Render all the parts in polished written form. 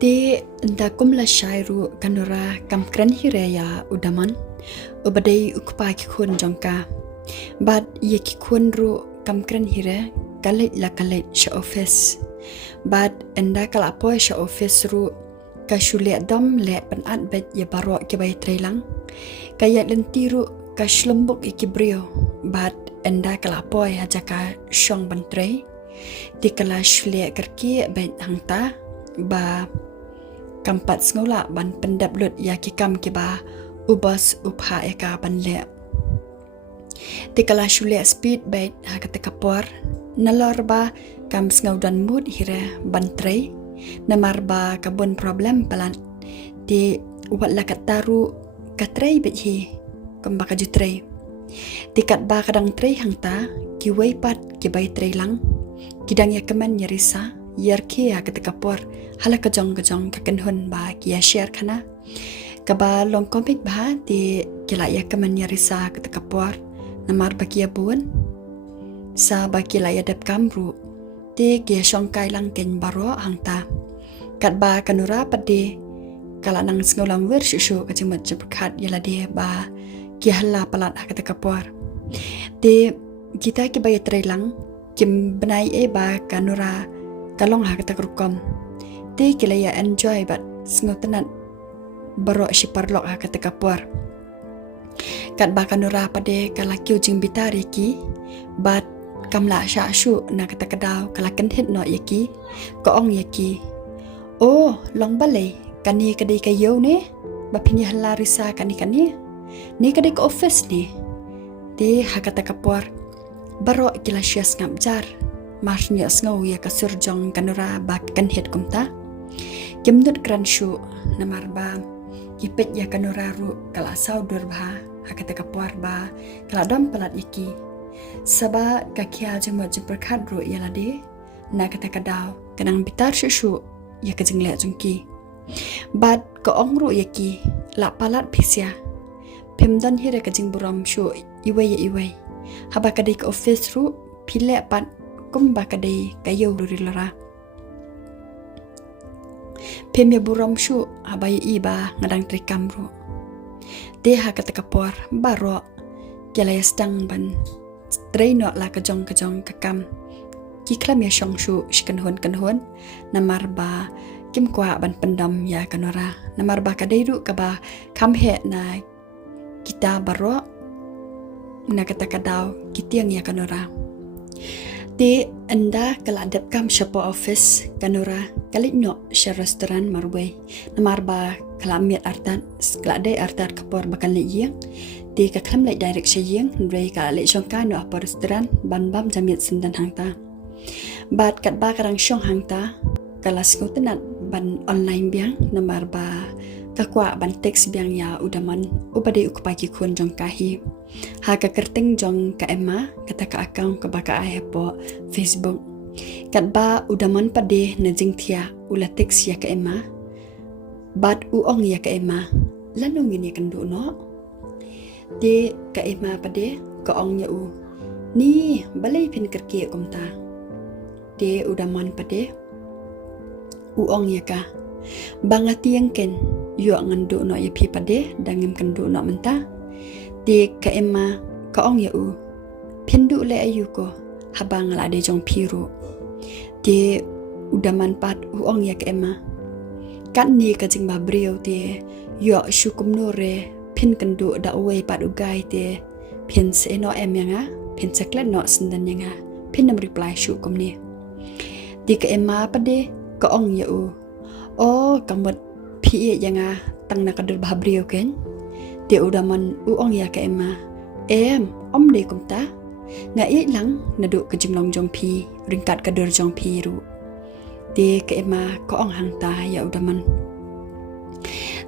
Di ndakum la shairu kanura kamkran hiraya udaman ubadai ukpa kikun jongka bad ye kikun ru kamkran hire kalit la kalit sha office bad enda kala apoy sha office ru kashule dom le penat bet ye baro ke bai trailang kaya lentiru kashlembuk ikibrio bad enda kala apoy ajaka shong bantrei di kala shule kerki bet hangta ba kampat sengola ban pendap lut ya kikam kiba ubas upha eka ban le tikala shule speed bait ha kata kapor nalor ba kam sengau dan mood hire ban trei namar ba kabun problem palan di ubat la kataru katrei bet hi kamba ka jutrei tikat ba kadang trei hangta ki weipat ki bai trei lang kidang ya kemen nyarisa yarki ya ketika por hala kejong-kejong kekenhun ba kia share kana kaba long komik ba di kila ya kemen yarisa ketika por namar ba kia buan sa ba kila ya dep kamru di kia shongkai lang ken baro hangta kat ba kanura pade kala nang sengolang wir shushu kacimat jeberkat yala di ba kia hala palat ketika por di kita ki ba ya lang kim benai ba kanura kalong ha kata kerukom ti kila ya enjoy but sengotenat baro shiparlok ha kata kapur kat bakanura pade kala kiu jing bitari ki but kamla sha shu na kata kadau kala kenhit no yaki ko ong yaki oh long balai kani kadi kayo ne bapini hala risa kani ni kadi ke office ni ti ha kata kapur baro kila syas ngabjar Marsnya sengau ya kasur jong kanura bak kan het kumta kimnut kran shu namar ba kipet ya kanura ru kala saudur ba hakata kapwar ba kala dom palat iki saba kakia jema jemperkat ru ya lade na kata kadau kanang bitar shu ya kajingle jungki bad ko ong ru yaki la palat pisya pimdan hire kajing buram shu iwe haba kadai ke office ru pile pat kumba kadai kayo lara pemya buram shu abai iba ngadang trikam ru deha kata kapor baro kala stang ban traino la kajong kakam kiklam ya shong shu shikanhon namar ba kim kwa ban pendam ya kanora namar ba kadai ru kaba kamhe na kita baro na kata kadau kitiang ya kanora di anda kala adap kam shapa office kanura kalit no sha restoran marway namar ba kala miat artan kala dai artat kapor bakal le yeng di ka klam le direct sha yeng rei ka le shongka no apa restoran ban bam jamiat sindan hangta bat kat ba karang shong hangta kala skutenat ban online biang namar ba kakwa ban teks biang ya udaman ubade ukupaki kun jong kahi ha ka kerting jong ka emma kata ka account ka baka ai po Facebook kat ba udaman pade na jingthia ula teks ya ka emma bat uong ya ka emma lanong ini kandu no de ka emma pade ka ong ya u ni balai pin kerki komta de udaman pade uong ya ka bangati yang ken yo ngandu no ya pi pade dangem kandu no menta di ka emma ka ong ya u pindu le ayu ko habang la de jong piru di udaman pat u ong ya ka emma kan ni ka jing ba brio di yo shukum nore pin kandu da uwe pat ugai di pin se no em yanga pin seklet no sendan yanga pin nam reply shukum ni di ka emma pade ka ong ya u oh kamot pi yanga tang na kadur ba brio ken di udaman uong ya ka emma om de kumta nga i lang nadu ka jinglong jong pi ringkat kadur jong pi ru di ka emma ko ong hangta ya udaman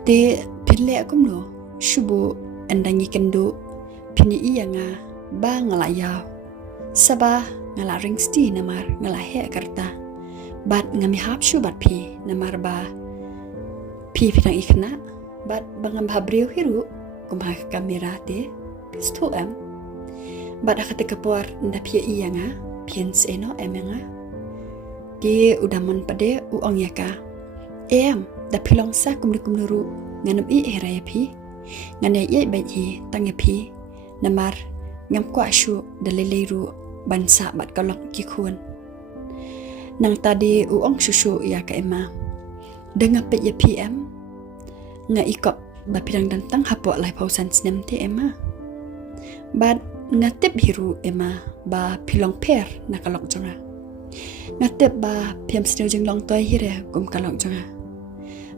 di pille akum no shubu endangi kendu pini iya nga ba ngala ya saba ngala ringsti namar ngala he karta bat ngami hap shu bat pi namar ba pi pinang ikna bat bangam habriu hiru kumha kamera te sto em bad akate kapor nda pia iya nga piens eno em nga di udaman pade uong yaka da pilong sa kum nuru nganam I heraya pi nganai ye bai hi tangya pi namar ngam kwa shu da leleru bansa bat kalok ki khun nang tadi uong shushu ya ka ema denga pe ye PM nga ikop ba pidang dantang hapo lai pausan snem ti ema bat ngatep hiru ema ba pilong per na kalok jonga ngatep ba pem sneu jinglong toy hire kum kalok jonga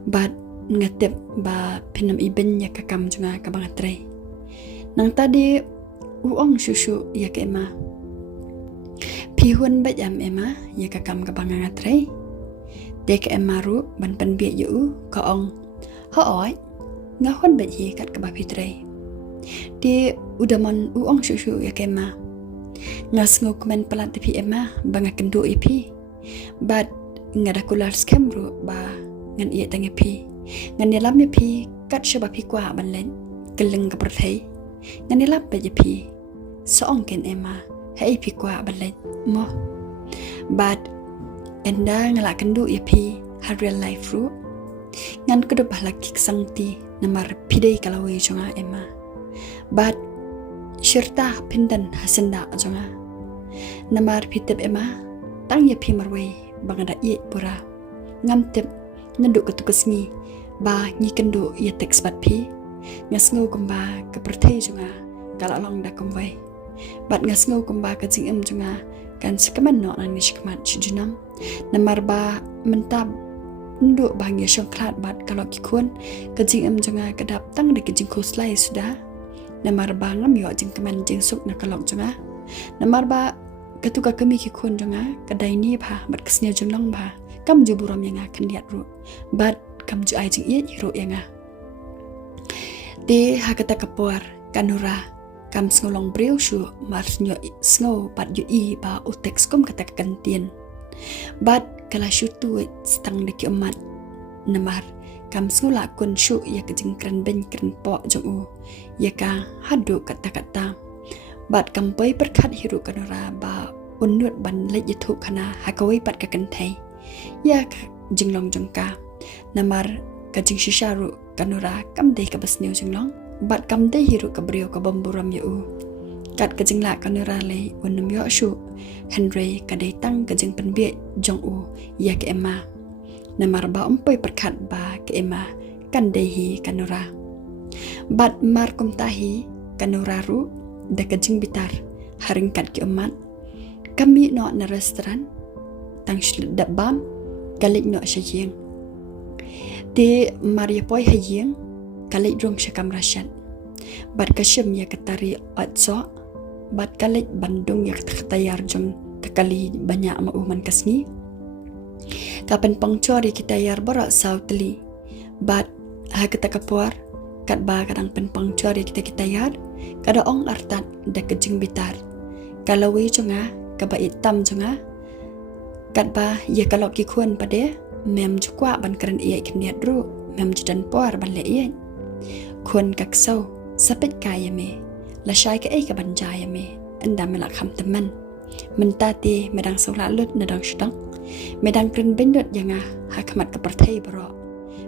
bat ngatep ba pinam iben ya kakam jonga kabangatre nang tadi uong shushu ya ka ema pihun bajam ema ya kakam kabangatre dek emaru ban penbie yu ka ong hooi ngahon baji kat kabapitre di udaman uong shushu ya kema ngas ngokumen pelat tepi ema banga kendo ipi bad ngada kular skemru ba ngan ie tang ipi ngan nelam ipi kat shaba pi kwa ban len keleng ka perthai ngan nelam baji pi soong ken ema hai pi kwa ban len mo bad enda ngala kendo ipi har real life ru ngan kedup halaki sangti namar pidei kalawai jonga ema bat Shyrta pindan hasenda jonga namar pitep ema tang ya pimarwai bangada ye pura ngam tep nanduk ketukesngi ba ngi kendo ye teks bat pi ngasngo kumba ke perthai jonga kala long da kumwai bat ngasngo kumba ke jingem jonga kan sekaman no nang nishkmat chujunam namar ba mentab nduk bangya syongklat bat kalau kikun kejing jonga kedap tang de kejing koslai sudah namar ba ngam yo jing keman jing suk na kalok jonga namar ba ketuka kemi kikun jonga kedai ni ba bat kesnya jonglong ba kam juburam yang akan lihat ru bat kam ju ai jing ye ru yang de hakata kapor kanura kam ngolong breu shu mar nyo sngo pat yu I ba utex kom kata kantien bat kala syutu stang deki umat namar kam sula kun syu ya kejing kren ben kren po jong u ya ka hadu kata-kata bat kam poi perkhat hiru kanora ba unut ban le yitu kana hakawai pat ka kanthai ya jinglong jongka namar kajing shisharu kanora kam dei ka basneu jinglong bat kam dei hiru ka brio ka bomburam yu kat kejing la kanora le unum yo shu Henry kadai tang kejing penbie jong u ya ke ema namar ba umpoi perkat ba ke ema kan dehi kanura bat mar kum tahi kanura ru da kejing bitar haringkat ke emat kami no na restoran tang shlet bam kalik no shajing de maria poi hajing kalik rong syakam rasyat bat kasyem ya ketari atso bat kalik Bandung ya ketayar jong kali banyak mauman kasni kapan pangcori kita yar barak sautli bat ha kita kapuar kat ba kadang pen pangcori kita yar kada ong artat da kejing bitar kalau we jonga kaba itam jonga kat ba ya kalau ki khun pade mem jukwa ban keren ie kniat ru mem jidan por ban le ie khun kak sau sapet kaya me la shai ka ka banjaya me anda melak kham teman mentati medang solat lut nadang sedang medang kren bendut janga hakamat ke pertai bro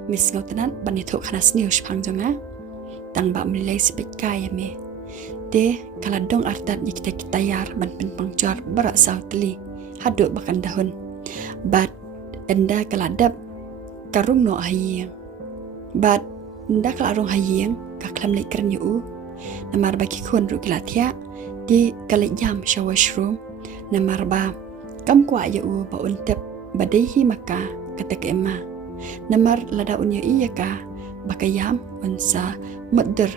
mis ngotenat banitu khanas news pang jonga tang ba milai sepet kaya me de kala dong artat kita yar ban pen pangcor barak sautli hadu bakan dahun bat enda kala dap karung no hayeng bat enda kala rong hayeng ka klam le kren yu namar baki khon ru kilatia di kala jam shawashroom namar ba kam kwa yu ba untep badehi maka kata ke emma namar lada unya iya ka bakayam unsa mudder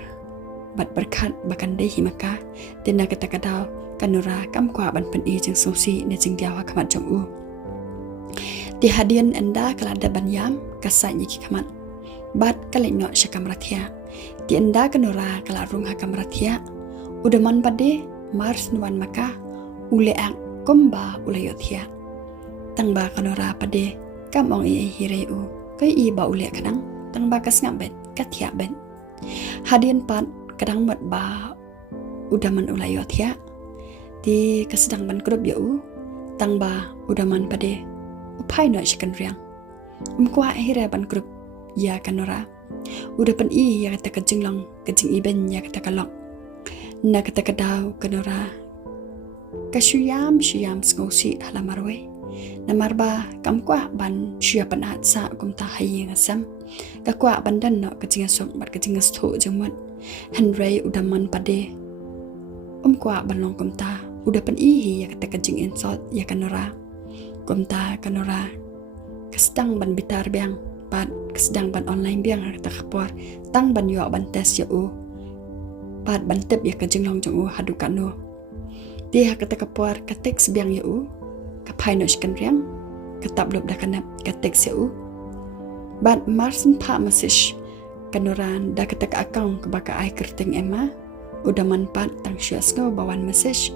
bat berkat bakan dehi maka tena kata kata kanura kam kwa ban pen i jeng susi ne jeng diawa kamat jong u di hadian enda kala da banyam kasai ki kamat bat kala no syakam rathia di enda kanura kala rung hakam rathia udaman bade mars nuan maka ule ang komba ule yothia tangba kanura pade kam ong i hireu kai i ba ule kadang tangba kas ngabet kathia ben hadian pat kadang mat ba udaman ule yothia di kasedang ban grup yu tangba udaman pade upai no chicken riang Kuah akhirnya ban grup ya kan Nora. Udah pen ya kata kejeng long, kejeng iben ya kata kalong. Na kata kadau kan Nora. Kasyuyam skosi halamarwe. Namarba kam kuah ban syua penat sa kum ta hayi ngasam. Ka kuah ban dan no kejeng sok bar kejeng sto jemut. Henry udah man pade. Kuah ban long kum ta. Udah pen ya kata kejeng insult ya kan Nora. Kum ta kan Nora. Kesedang ban bitar biang, ban kesedang ban online biang kata kapor, tang ban yo ban tes ya ban ban tep ya kejeng long jong hadu kanu. Dia kata kapor katek biang ya kapai no shkan riang, katap lob dah kanap katek ya ban marsen pa masish, kanuran dah kata akang kebaka ai kerting emma, udah manpat tang syas ngo bawan masish.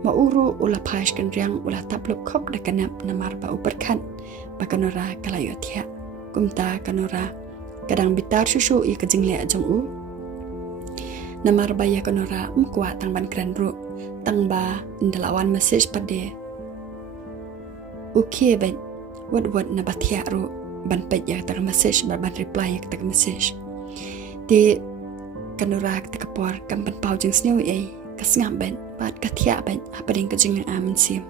Mauru ulah paish kan riang ulah taplop kop dah kanap namar ba uperkan bakanora kalayo tia kumta kanora kadang bitar susu i kejeng le jong namar ba ya kanora kuat tang ban kran ru tang ba ndalawan message pade okay ben wat na batia ru ban pet ya tang message ban reply ya tang message di kanora ta kapor kam ban pau jeng sneu kasngam ben bat katia ben apa ding kejeng aman sim